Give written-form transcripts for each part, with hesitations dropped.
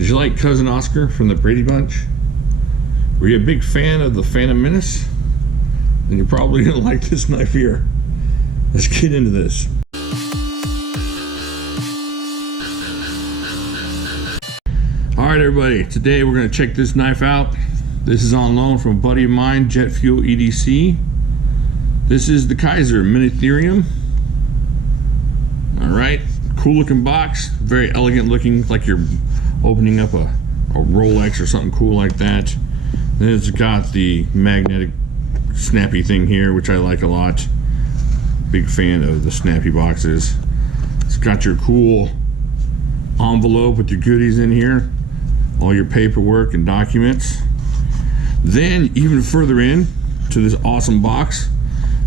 Did you like Cousin Oscar from the Brady Bunch? Were you a big fan of the Phantom Menace? Then you're probably gonna like this knife here. Let's get into this. Alright everybody, today we're gonna check this knife out. This is on loan from a buddy of mine, Jet Fuel EDC. This is the Kizer Minitherium. Alright, cool looking box, very elegant looking, like you're opening up a Rolex or something cool like that. Then it's got the magnetic snappy thing here, which I like a lot. Big fan of the snappy boxes. It's got your cool envelope with your goodies in here, all your paperwork and documents. Then even further in to this awesome box,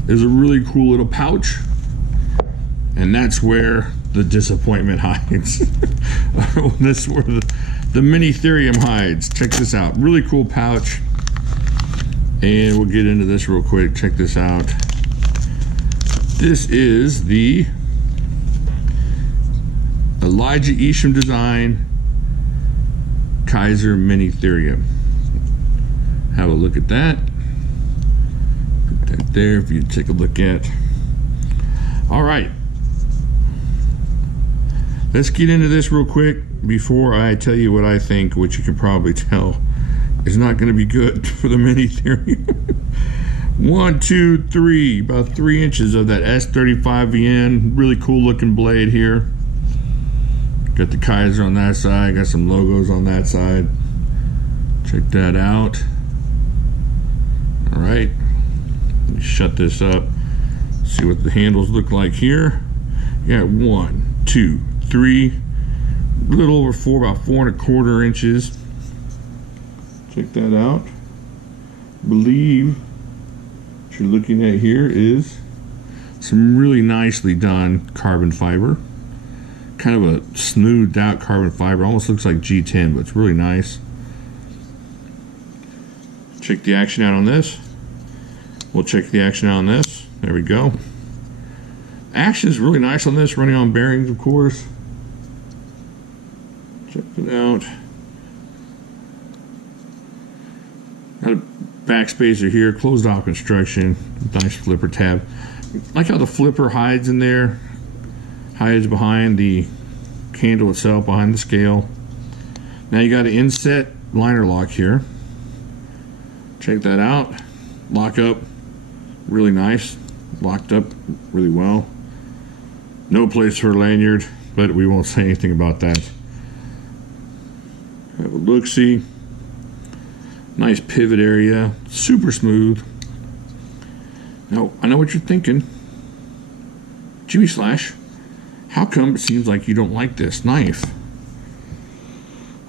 there's a really cool little pouch, and that's where the disappointment hides. That's where the Minitherium hides. Check this out, really cool pouch. And we'll get into this real quick. Check this out. This is the Elijah Isham design Kizer Minitherium. Have a look at that. Put that there for you to take a look at. All right. Let's get into this real quick before I tell you what I think, which you can probably tell is not going to be good for the Minitherium. 1, 2, 3, about 3 inches of that S35VN. Really cool looking blade here. Got the Kizer on that side, got some logos on that side. Check that out. All right, let me shut this up. See what the handles look like here. You got 1, 2, 3, a little over 4, about 4 1/4 inches. Check that out. Believe what you're looking at here is some really nicely done carbon fiber. Kind of a smoothed out carbon fiber. Almost looks like G10, but it's really nice. Check the action out on this. We'll check the action out on this. There we go. Action is really nice on this, running on bearings, of course. Check it out. Got a backspacer here, closed off construction, nice flipper tab. Like how the flipper hides in there, hides behind the handle itself, behind the scale. Now you got an inset liner lock here. Check that out. Lock up, really nice. Locked up really well. No place for a lanyard, but we won't say anything about that. Have a look-see. Nice pivot area, super smooth. Now, I know what you're thinking. Jimislash, how come it seems like you don't like this knife?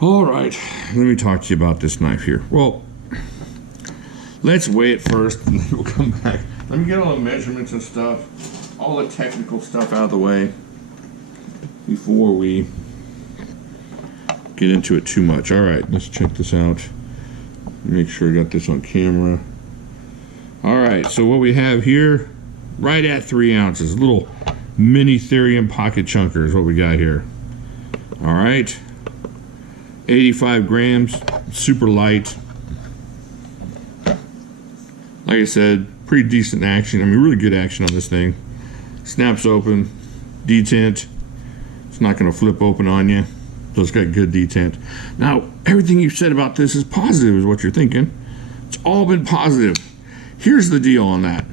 All right, let me talk to you about this knife here. Well, let's weigh it first, and then we'll come back. Let me get all the measurements and stuff, all the technical stuff out of the way before we get into it too much. All right, let's check this out. Make sure I got this on camera. All right, so what we have here, right at 3 ounces, a little Minitherium pocket chunker is what we got here. All right, 85 grams, super light. Like I said, pretty decent action. I mean, really good action on this thing. Snaps open, detent. It's not going to flip open on you. So it's got good detent. Now, everything you've said about this is positive, is what you're thinking. It's all been positive. Here's the deal on that.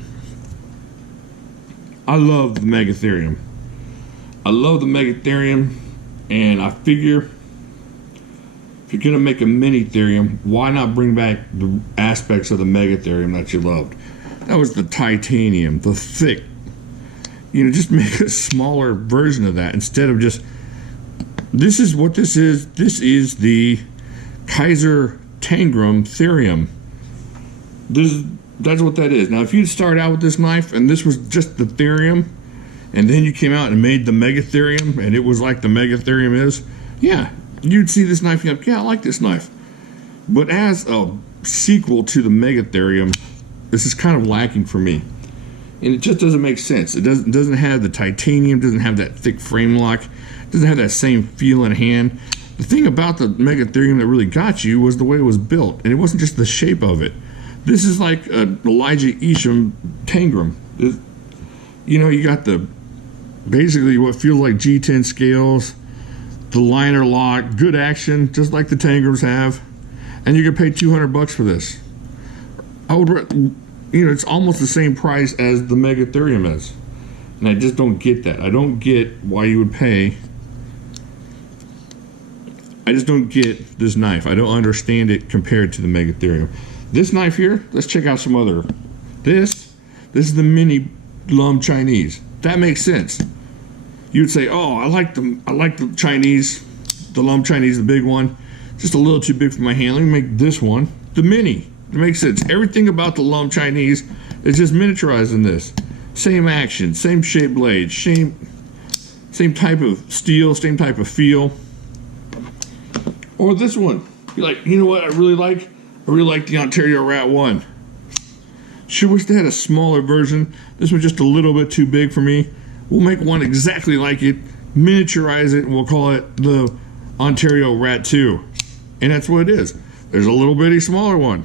I love the Minitherium. I love the Minitherium, and I figure if you're gonna make a Minitherium, why not bring back the aspects of the Minitherium that you loved? That was the titanium, the thick. You know, just make a smaller version of that instead of just. This is what this is. This is the Kizer Tangram Therium. That's what that is. Now, if you'd start out with this knife and this was just the Therium, and then you came out and made the Minitherium, and it was like the Minitherium is, yeah, you'd see this knife and you'd go, yeah, I like this knife. But as a sequel to the Minitherium, this is kind of lacking for me. And it just doesn't make sense. It doesn't have the titanium, doesn't have that thick frame lock, doesn't have that same feel in hand. The thing about the Minitherium that really got you was the way it was built, and it wasn't just the shape of it. This is like an Elijah Isham Tangram. You know, you got the basically what feels like G10 scales, the liner lock, good action, just like the Tangrams have, and you can pay $200 for this. I would, you know, it's almost the same price as the Minitherium is, and I just don't get that. I don't get why you would pay. I just don't get this knife. I don't understand it compared to the Minitherium. This knife here, let's check out some other. This is the mini Lum Chinese. That makes sense. You'd say, oh, I like the Chinese, the Lum Chinese, the big one. Just a little too big for my hand. Let me make this one the mini. It makes sense. Everything about the Lum Chinese is just miniaturized in this. Same action, same shaped blade, same type of steel, same type of feel. Or this one. You're like, you know what I really like? I really like the Ontario Rat 1. Sure wish they had a smaller version. This was just a little bit too big for me. We'll make one exactly like it, miniaturize it, and we'll call it the Ontario Rat 2. And that's what it is. There's a little bitty smaller one.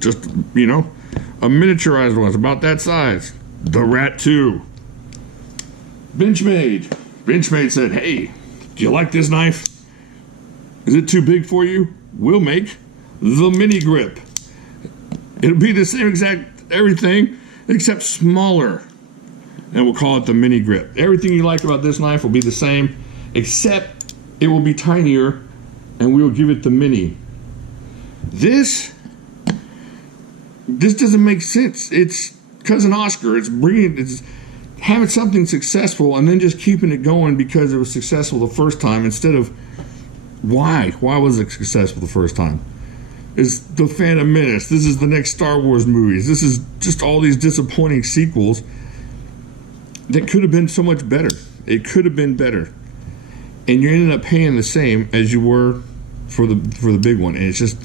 Just, you know, a miniaturized one. It's about that size. The Rat 2. Benchmade. Benchmade said, hey, do you like this knife? Is it too big for you? We'll make the mini grip. It'll be the same exact everything except smaller, and we'll call it the mini grip. Everything you like about this knife will be the same, except it will be tinier, and we will give it the mini. This doesn't make sense. It's Cousin Oscar. It's having something successful and then just keeping it going because it was successful the first time instead of why was it successful the first time? Is the Phantom Menace. This is the next Star Wars movies. This is just all these disappointing sequels that could have been so much better. It could have been better, and you ended up paying the same as you were for the big one. And it's just,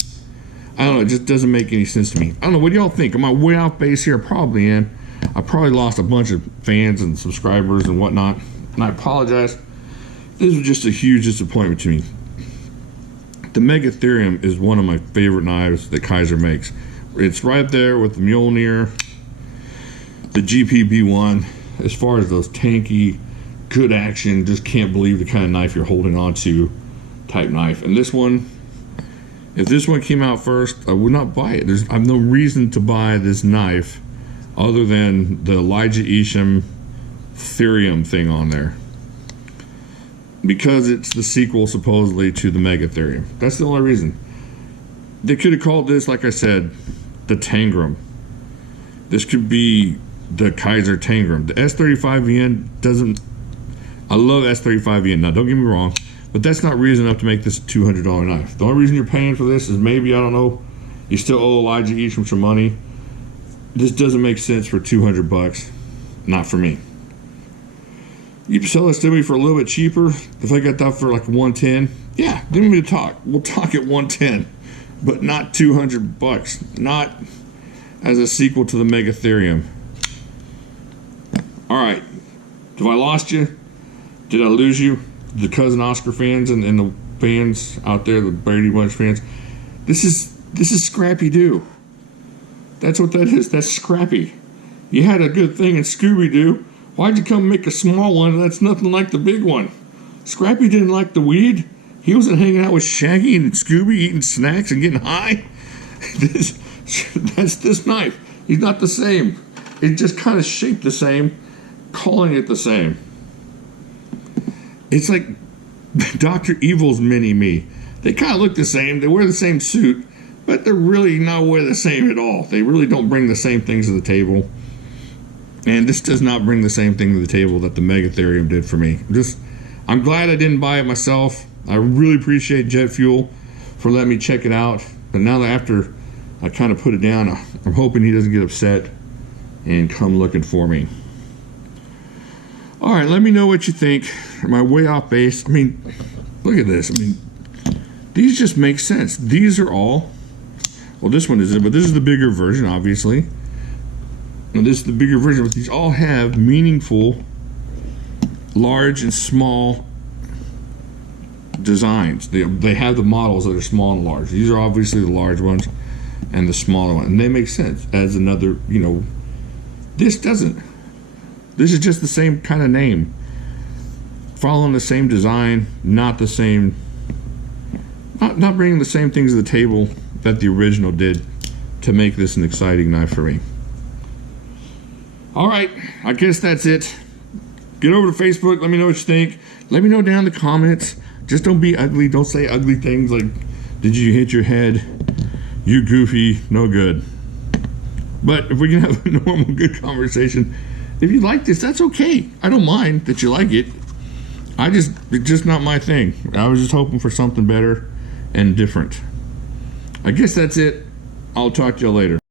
I don't know. It just doesn't make any sense to me. I don't know. What do y'all think? Am I way off base here? I probably am. I probably lost a bunch of fans and subscribers and whatnot, and I apologize. This was just a huge disappointment to me. The Minitherium is one of my favorite knives that Kizer makes. It's right there with the Mjolnir, the GPB1. As far as those tanky, good action, just can't believe the kind of knife you're holding on to type knife. And this one, if this one came out first, I would not buy it. I have no reason to buy this knife other than the Elijah Isham Therium thing on there, because it's the sequel supposedly to the Minitherium. That's the only reason. They could have called this, like I said, the Tangram. This could be the Kizer Tangram. The S35VN doesn't... I love S35VN. Now, don't get me wrong, but that's not reason enough to make this a $200 knife. The only reason you're paying for this is maybe, I don't know, you still owe Elijah Isham some money. This doesn't make sense for $200. Not for me. You sell this to me for a little bit cheaper. If I got that for like 110, yeah, give me to talk. We'll talk at 110, but not $200. Not as a sequel to the Minitherium. All right, have I lost you? Did I lose you? The Cousin Oscar fans and the fans out there, the Brady Bunch fans. This is Scrappy Doo. That's what that is. That's Scrappy. You had a good thing in Scooby Doo. Why'd you come make a small one that's nothing like the big one? Scrappy didn't like the weed. He wasn't hanging out with Shaggy and Scooby eating snacks and getting high. That's this knife. He's not the same. It's just kind of shaped the same, calling it the same. It's like Dr. Evil's mini-me. They kind of look the same. They wear the same suit, but they're really nowhere the same at all. They really don't bring the same things to the table. And this does not bring the same thing to the table that the Minitherium did for me. I'm glad I didn't buy it myself. I really appreciate Jet Fuel for letting me check it out. But now that after I kind of put it down, I'm hoping he doesn't get upset and come looking for me. All right, let me know what you think. Am I way off base? I mean, look at this. I mean, these just make sense. These are all, well, this one isn't, but this is the bigger version, obviously. And this is the bigger version, but these all have meaningful, large and small designs. They have the models that are small and large. These are obviously the large ones and the smaller one, and they make sense as another, you know. This doesn't. This is just the same kind of name, following the same design, not the same, not bringing the same things to the table that the original did to make this an exciting knife for me. All right, I guess that's it. Get over to Facebook, let me know what you think. Let me know down in the comments. Just don't be ugly, don't say ugly things like, did you hit your head? You goofy, no good. But if we can have a normal, good conversation, if you like this, that's okay. I don't mind that you like it. It's just not my thing. I was just hoping for something better and different. I guess that's it. I'll talk to you later.